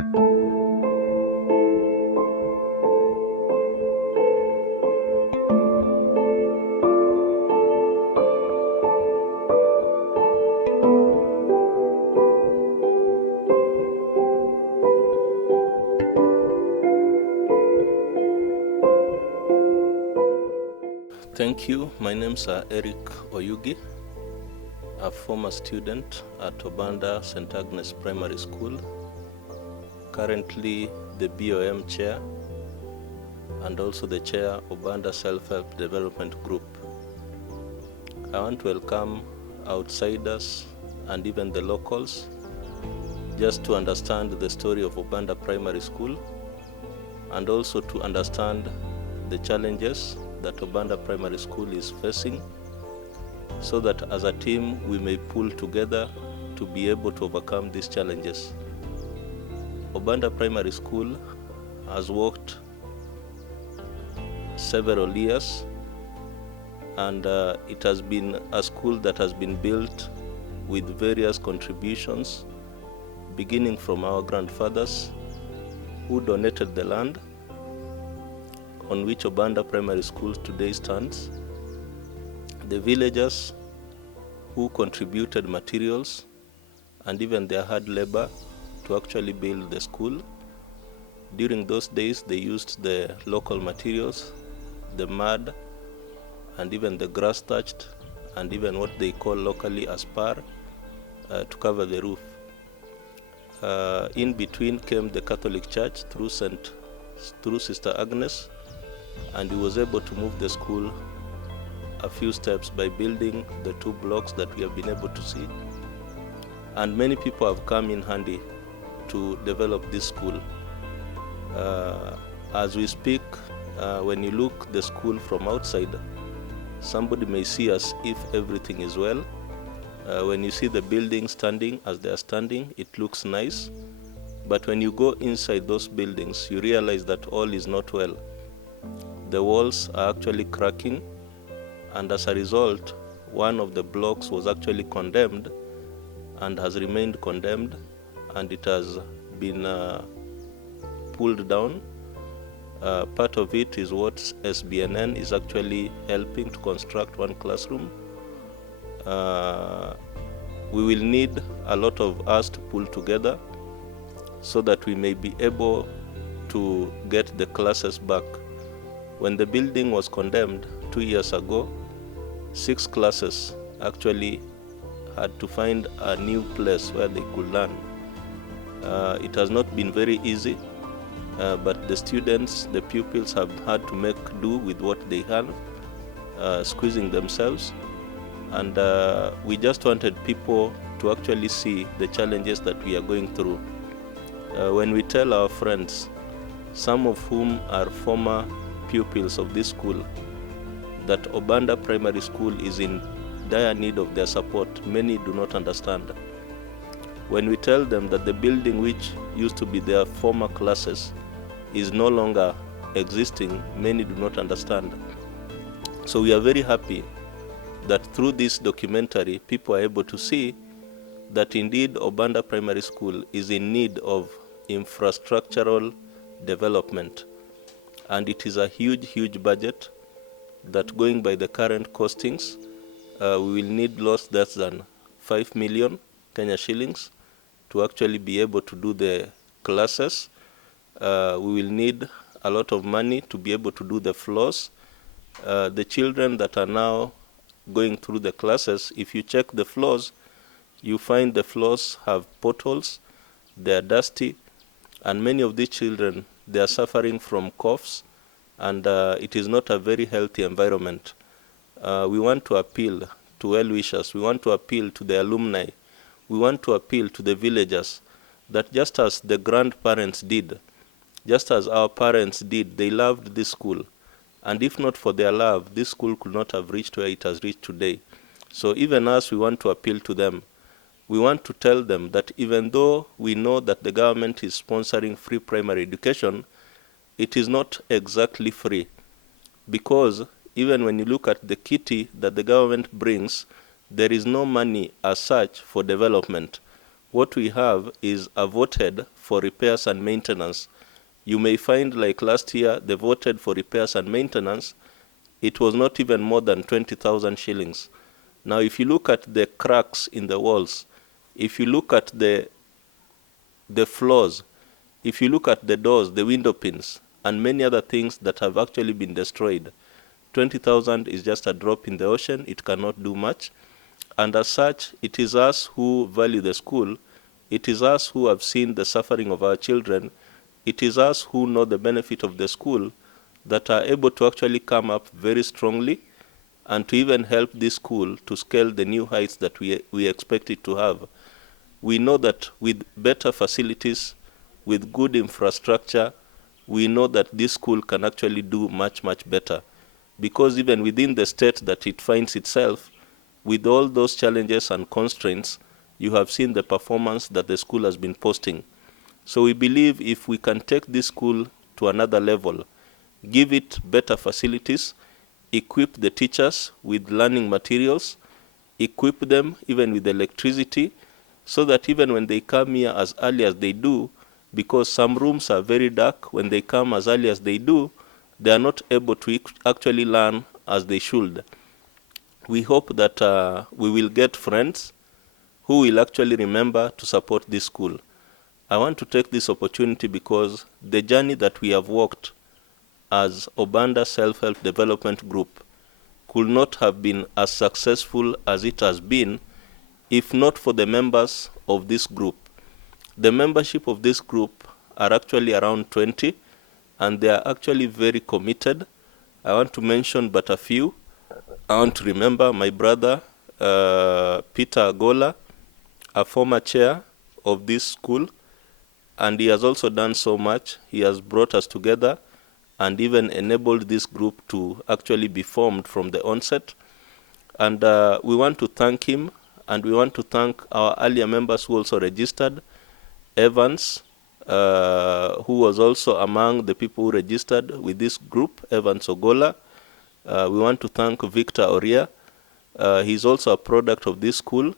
Thank you. My name's Eric Oyugi, a former student at Obanda St. Agnes Primary School, currently the BOM chair and also the chair of Obanda Self-Help Development Group. I want to welcome outsiders and even the locals just to understand the story of Obanda Primary School and also to understand the challenges that Obanda Primary School is facing, so that as a team we may pull together to be able to overcome these challenges. Obanda Primary School has worked several years, and it has been a school that has been built with various contributions, beginning from our grandfathers who donated the land on which Obanda Primary School today stands, the villagers who contributed materials and even their hard labor to actually build the school. During those days, they used the local materials, the mud, and even the grass thatched, and even what they call locally as par, to cover the roof. In between came the Catholic Church through Sister Agnes, and he was able to move the school a few steps by building the 2 blocks that we have been able to see. And many people have come in handy to develop this school. As we speak, when you look the school from outside, somebody may see as if everything is well. When you see the buildings standing as they are standing, it looks nice. But when you go inside those buildings, you realize that all is not well. The walls are actually cracking, and as a result, one of the blocks was actually condemned and has remained condemned, and it has been pulled down. Part of it is what SBNN is actually helping to construct one classroom. We will need a lot of us to pull together so that we may be able to get the classes back. When the building was condemned 2 years ago, 6 classes actually had to find a new place where they could learn. It has not been very easy, but the students, the pupils have had to make do with what they have, squeezing themselves. And we just wanted people to actually see the challenges that we are going through. When we tell our friends, some of whom are former pupils of this school, that Obanda Primary School is in dire need of their support, many do not understand. When we tell them that the building which used to be their former classes is no longer existing, many do not understand. So we are very happy that through this documentary, people are able to see that indeed Obanda Primary School is in need of infrastructural development. And it is a huge budget that, going by the current costings, we will need less than 5 million Kenya shillings to actually be able to do the classes. We will need a lot of money to be able to do the floors. The children that are now going through the classes, if you check the floors, you find the floors have potholes, they are dusty, and many of these children, they are suffering from coughs, and it is not a very healthy environment. We want to appeal to well-wishers, we want to appeal to the alumni, we want to appeal to the villagers that just as the grandparents did, just as our parents did, they loved this school. And if not for their love, this school could not have reached where it has reached today. So even us, we want to appeal to them. We want to tell them that even though we know that the government is sponsoring free primary education, it is not exactly free. Because even when you look at the kitty that the government brings, there is no money as such for development. what we have is a voted for repairs and maintenance. You may find, like last year, they voted for repairs and maintenance. It was not even more than 20,000 shillings. Now, if you look at the cracks in the walls, if you look at the floors, if you look at the doors, the window pins, and many other things that have actually been destroyed, 20,000 is just a drop in the ocean. It cannot do much. And as such, it is us who value the school. It is us who have seen the suffering of our children. It is us who know the benefit of the school that are able to actually come up very strongly and to even help this school to scale the new heights that we expect it to have. We know that with better facilities, with good infrastructure, we know that this school can actually do much, much better. Because even within the state that it finds itself, with all those challenges and constraints, you have seen the performance that the school has been posting. So we believe if we can take this school to another level, give it better facilities, equip the teachers with learning materials, equip them even with electricity, so that even when they come here as early as they do, because some rooms are very dark, when they come as early as they do, they are not able to actually learn as they should. We hope that we will get friends who will actually remember to support this school. I want to take this opportunity because the journey that we have walked as Obanda Self-Help Development Group could not have been as successful as it has been if not for the members of this group. The membership of this group are actually around 20, and they are actually very committed. I want to mention but a few. I want to remember my brother, Peter Agola, a former chair of this school, and he has also done so much. He has brought us together and even enabled this group to actually be formed from the onset. And we want to thank him, and we want to thank our earlier members who also registered. Evans, who was also among the people who registered with this group, Evans Ogola. We want to thank Victor Oria. He's also a product of this school.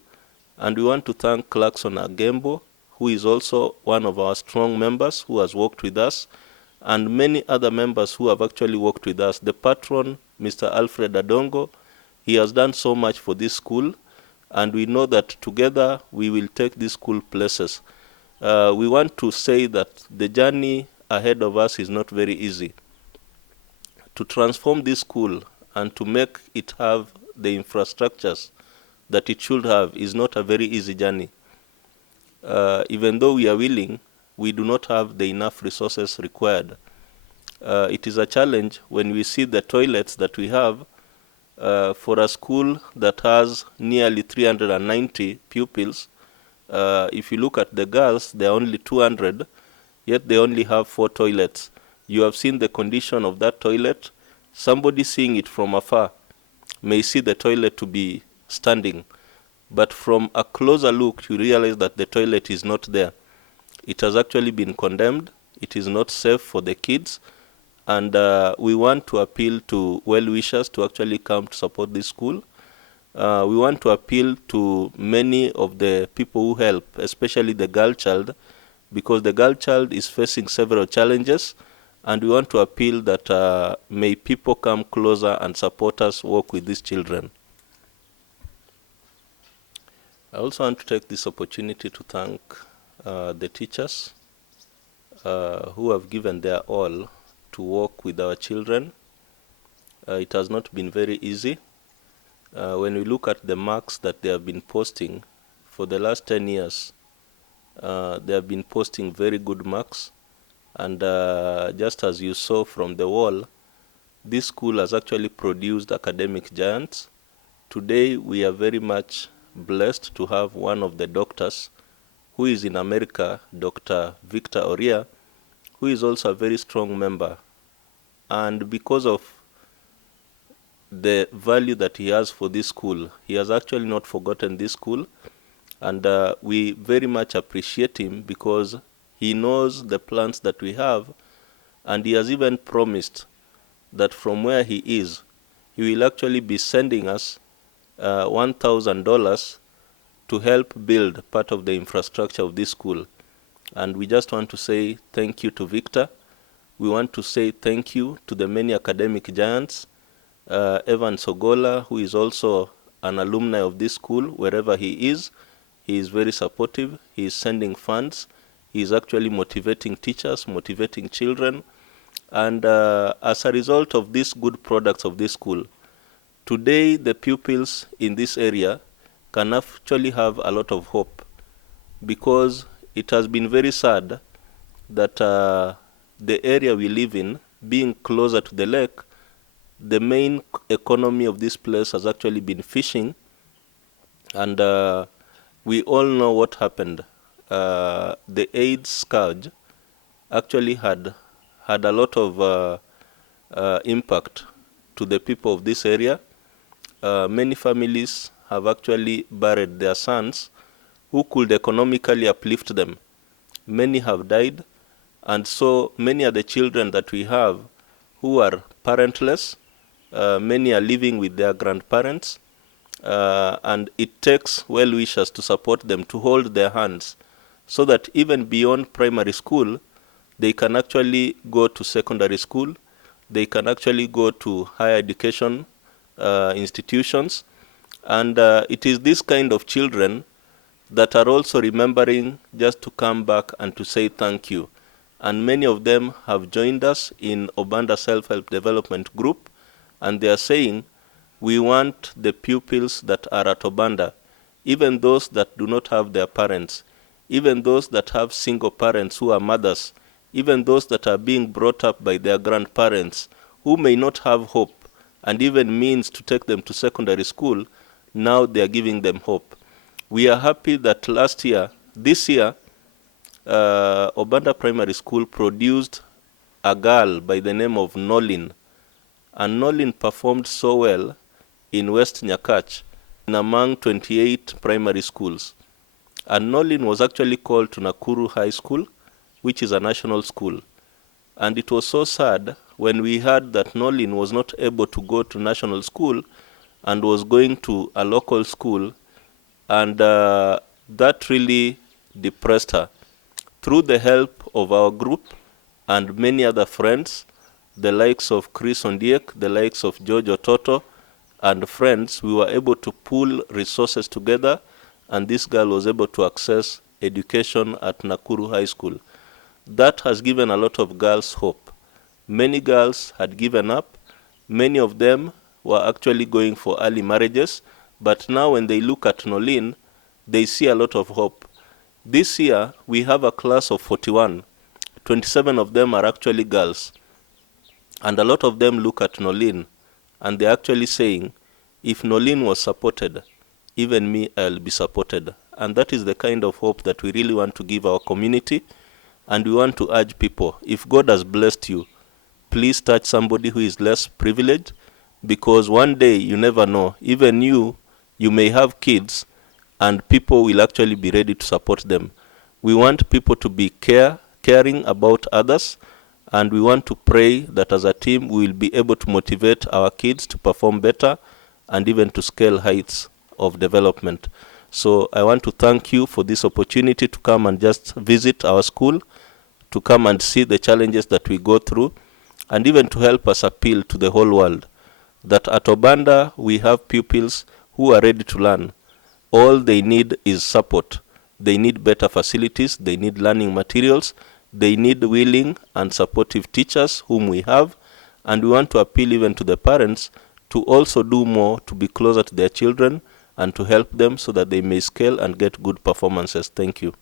And we want to thank Clarkson Agembo, who is also one of our strong members who has worked with us, and many other members who have actually worked with us. The patron, Mr. Alfred Adongo, he has done so much for this school, and we know that together we will take this school places. We want to say that the journey ahead of us is not very easy. To transform this school and to make it have the infrastructures that it should have is not a very easy journey. Even though we are willing, we do not have the enough resources required. It is a challenge when we see the toilets that we have for a school that has nearly 390 pupils. If you look at the girls, there are only 200, yet they only have 4 toilets. You have seen the condition of that toilet. Somebody seeing it from afar may see the toilet to be standing, but from a closer look, you realize that the toilet is not there. It has actually been condemned. It is not safe for the kids, and we want to appeal to well-wishers to actually come to support this school. We want to appeal to many of the people who help, especially the girl child, because the girl child is facing several challenges, and we want to appeal that may people come closer and support us work with these children. I also want to take this opportunity to thank the teachers who have given their all to work with our children. It has not been very easy. When we look at the marks that they have been posting for the last 10 years, they have been posting very good marks. And just as you saw from the wall, this school has actually produced academic giants. Today, we are very much blessed to have one of the doctors who is in America, Dr. Victor Oria, who is also a very strong member. And because of the value that he has for this school, he has actually not forgotten this school. And we very much appreciate him because he knows the plans that we have, and he has even promised that from where he is, he will actually be sending us $1,000 to help build part of the infrastructure of this school. And we just want to say thank you to Victor. We want to say thank you to the many academic giants, Evan Sogola, who is also an alumni of this school, wherever he is very supportive. He is sending funds. He is actually motivating teachers, motivating children. And as a result of these good products of this school, today the pupils in this area can actually have a lot of hope, because it has been very sad that the area we live in, being closer to the lake, the main economy of this place has actually been fishing, and we all know what happened. The AIDS scourge actually had a lot of impact to the people of this area. Many families have actually buried their sons who could economically uplift them. Many have died, and so many are the children that we have who are parentless. Many are living with their grandparents, and it takes well-wishers to support them, to hold their hands, so that even beyond primary school, they can actually go to secondary school, they can actually go to higher education institutions. And it is this kind of children that are also remembering just to come back and to say thank you. And many of them have joined us in Obanda Self-Help Development Group, and they are saying, we want the pupils that are at Obanda, even those that do not have their parents, even those that have single parents who are mothers, even those that are being brought up by their grandparents, who may not have hope and even means to take them to secondary school. Now they are giving them hope. We are happy that this year, Obanda Primary School produced a girl by the name of Nolin. And Nolin performed so well in West Nyakach, in among 28 primary schools. And Nolin was actually called to Nakuru High School, which is a national school. And it was so sad when we heard that Nolin was not able to go to national school and was going to a local school, and that really depressed her. Through the help of our group and many other friends, the likes of Chris Ondiek, the likes of George Ototo, and friends, we were able to pool resources together, and this girl was able to access education at Nakuru High School. That has given a lot of girls hope. Many girls had given up. Many of them were actually going for early marriages, but now when they look at Nolin, they see a lot of hope. This year, we have a class of 41. 27 of them are actually girls. And a lot of them look at Nolin, and they're actually saying, if Nolin was supported, even me, I'll be supported. And that is the kind of hope that we really want to give our community. And we want to urge people, if God has blessed you, please touch somebody who is less privileged, because one day, you never know, even you may have kids, and people will actually be ready to support them. We want people to be caring about others, and we want to pray that as a team, we will be able to motivate our kids to perform better and even to scale heights of development. So I want to thank you for this opportunity to come and just visit our school, to come and see the challenges that we go through, and even to help us appeal to the whole world that at Obanda we have pupils who are ready to learn. All they need is support. They need better facilities, they need learning materials, they need willing and supportive teachers whom we have, and we want to appeal even to the parents to also do more to be closer to their children and to help them so that they may scale and get good performances. Thank you.